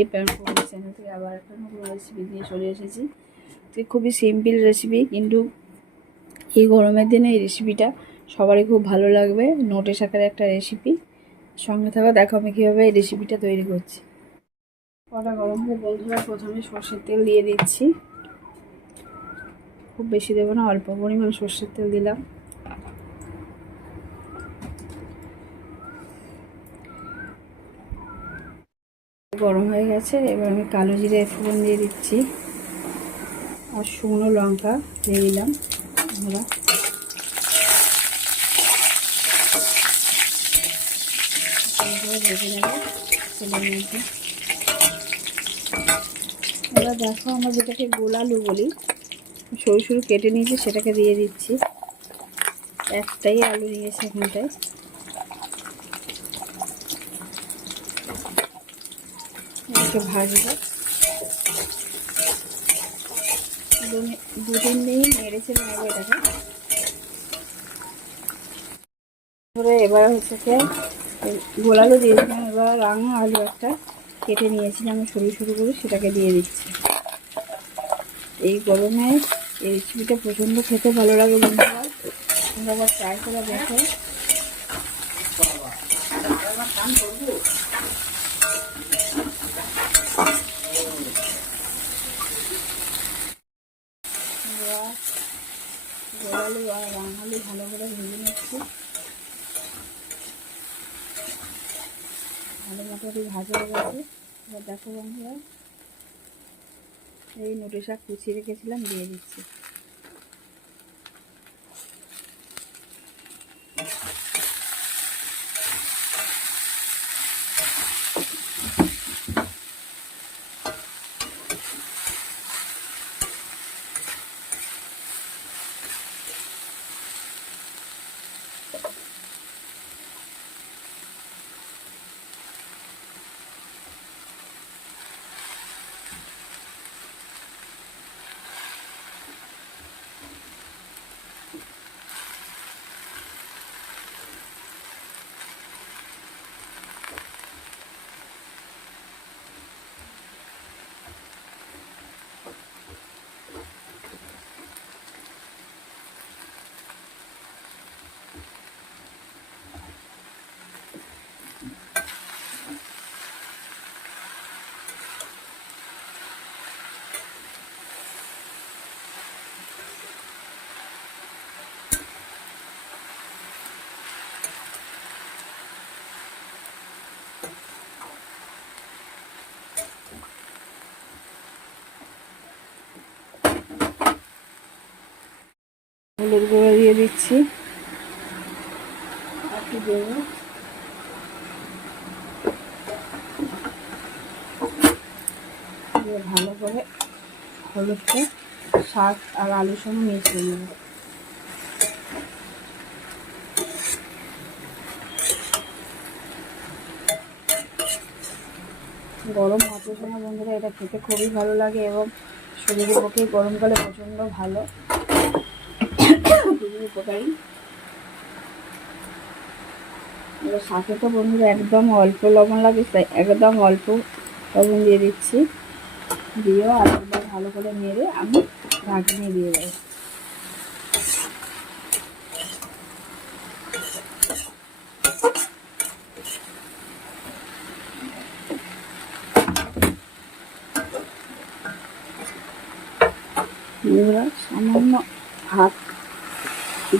এই pant channel থেকে আবার একটা নতুন রেসিপি দিয়ে চলে এসেছি। তো খুবই সিম্পল রেসিপি কিন্তু এই গরমের দিনে এই রেসিপিটা সবারই খুব ভালো লাগবে। নোটে শাকের একটা রেসিপি সঙ্গে থাকা, দেখো আমি কীভাবে এই রেসিপিটা তৈরি করছি। কটা গরম হয়ে বন্ধুরা প্রথমে সর্ষের তেল দিয়ে দিচ্ছি। খুব বেশি দেবো না, অল্প পরিমাণ সর্ষের তেল দিলাম। গরম হয়ে গেছে, এবার আমি কালো জিরে ফোড়ন দিয়ে দিচ্ছি। আর শুকনো লঙ্কা দিয়ে দিলাম। আমরা এবার দেখো আমরা যেটাকে গোলালু বলি, সরু সরু কেটে নিয়েছি, সেটাকে দিয়ে দিচ্ছি। একটাই আলু নিয়েছি এখানটায়। এটাকে ভাজবো। দু তিন দিন নেড়েছে নেব এটাকে। তারপরে এবার হচ্ছে গোলালু দিয়েছিলাম, এবার রাঙা আলু একটা কেটে নিয়েছিলাম সরু সরু করে সেটাকে দিয়ে দিচ্ছি। এই গরমে এই রেসিপিটা প্রচণ্ড খেতে ভালো লাগে বন্ধুরা। তোমরা আবার ট্রাই করে দেখো গোলালু আর রাঙালু ভালো করে ভেজে নিচ্ছি ভালো মোটামুটি ভাজা হয়ে গেছে। এবার দেখো বন্ধুরা এই নোটে শাক কুচিয়ে রেখেছিলাম দিয়ে দিচ্ছি। হলুদ গুঁড়ো দিয়ে দিচ্ছি। ভালো করে হলুদকে শাক আর আলুর সঙ্গে মিশিয়ে নেব। গরম ভাতের সঙ্গে বন্ধুরা, এটা খেতে খুবই ভালো লাগে এবং শরীরের পক্ষে গরমকালে প্রচণ্ড ভালো। খুবই উপকারী। শাকে তো বন্ধুরা একদম অল্প লবণ লাগে একদম অল্প লবণ দিয়ে দিচ্ছি। দিয়েও আরেকবার ভালো করে নেড়ে আমি ঢাকনি দিয়ে দেবো। সামান্য হাত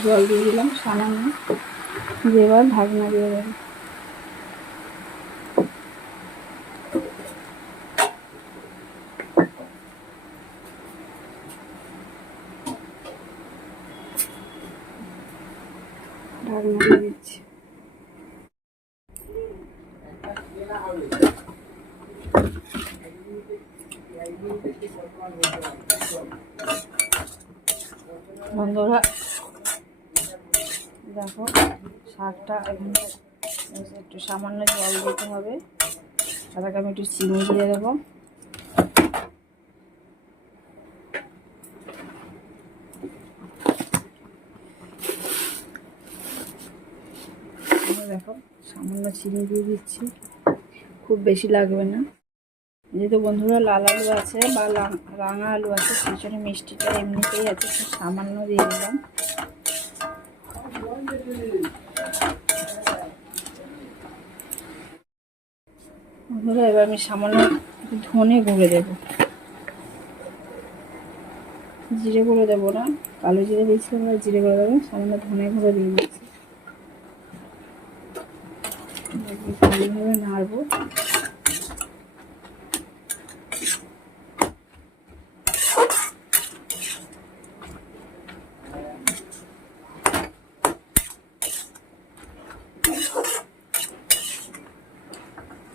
জল দিয়ে দিলাম সামান্য। দিয়ে এবার ঢাকনা দিয়ে দেবো। দিয়ে বন্ধুরা দেখো, শাকটা এখানে একটু সামান্য জল দিতে হবে। তাদেরকে আমি একটু চিনি দিয়ে দেবো। দেখো, সামান্য চিনি দিয়ে দিচ্ছি। খুব বেশি লাগবে না। যেহেতু বন্ধুরা, লাল আলু আছে বা রাঙা আলু আছে, সেই জন্য মিষ্টিটা এমনিতেই আছে খুব সামান্য দিয়ে দিলাম বন্ধুরা এবার আমি সামান্য ধনে গুঁড়ে দেব। জিরে গুঁড়ো দেবো না, কালো জিরে দিয়েছি আমরা জিরে গুঁড়ো দেবো, সামান্য ধনে গুঁড়ো দিয়ে দিচ্ছি। ভালোভাবে নাড়বো।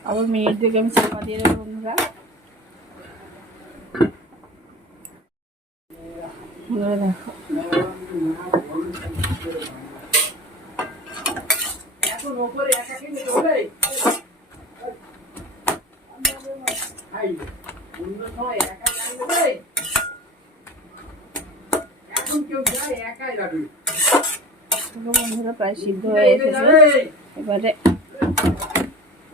আবার মিনিট দুয়েক আমি চাপা দিয়ে দেবো বন্ধুরা। বন্ধুরা দেখো। দেখো বন্ধুরা, প্রায় সিদ্ধ হয়ে এসেছে। এবারে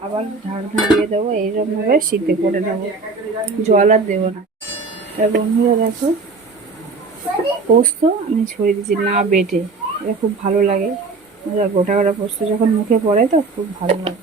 আবার ঢাকনা দিয়ে দেবো, এইরকমভাবে সিদ্ধ করে দেবো জল আর দেবো না। তা বন্ধুরা দেখো, পোস্ত আমি ছড়িয়ে দিচ্ছি না বেটে। এটা খুব ভালো লাগে। গোটা গোটা পোস্ত যখন মুখে পড়ে তো খুব ভালো লাগে।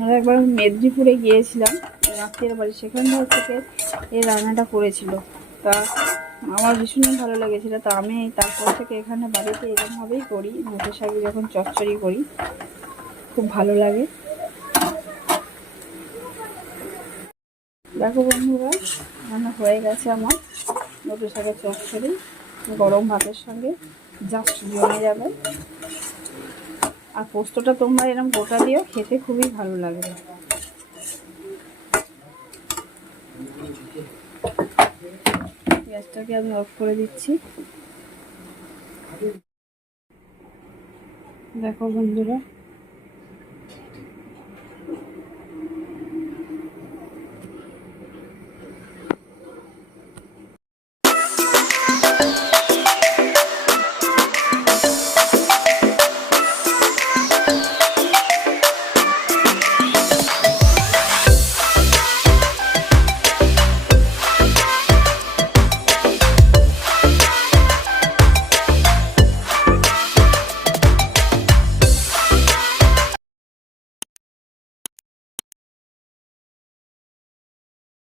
আমরা একবার মেদিনীপুরে গিয়েছিলাম। রাত্রের বাড়ি, সেখান থেকে এই রান্নাটা করেছিল। তা আমার ভীষণই ভালো লেগেছিলো। তা আমি তারপর থেকে এখানে বাড়িতে এরকমভাবেই করি। মুখের শাকে যখন চচ্চড়ি করি, খুব ভালো লাগে। দেখো বন্ধুরা, রান্না হয়ে গেছে আমার। নতুন শাকের চচ্চড়ি, গরম ভাতের সঙ্গে জাস্ট জমে যাবে। আর পোস্তটা তোমরা এরকম গোটা দিয়েও খেতে খুবই ভালো লাগবে। গ্যাসটাকে আমি অফ করে দিচ্ছি। দেখো বন্ধুরা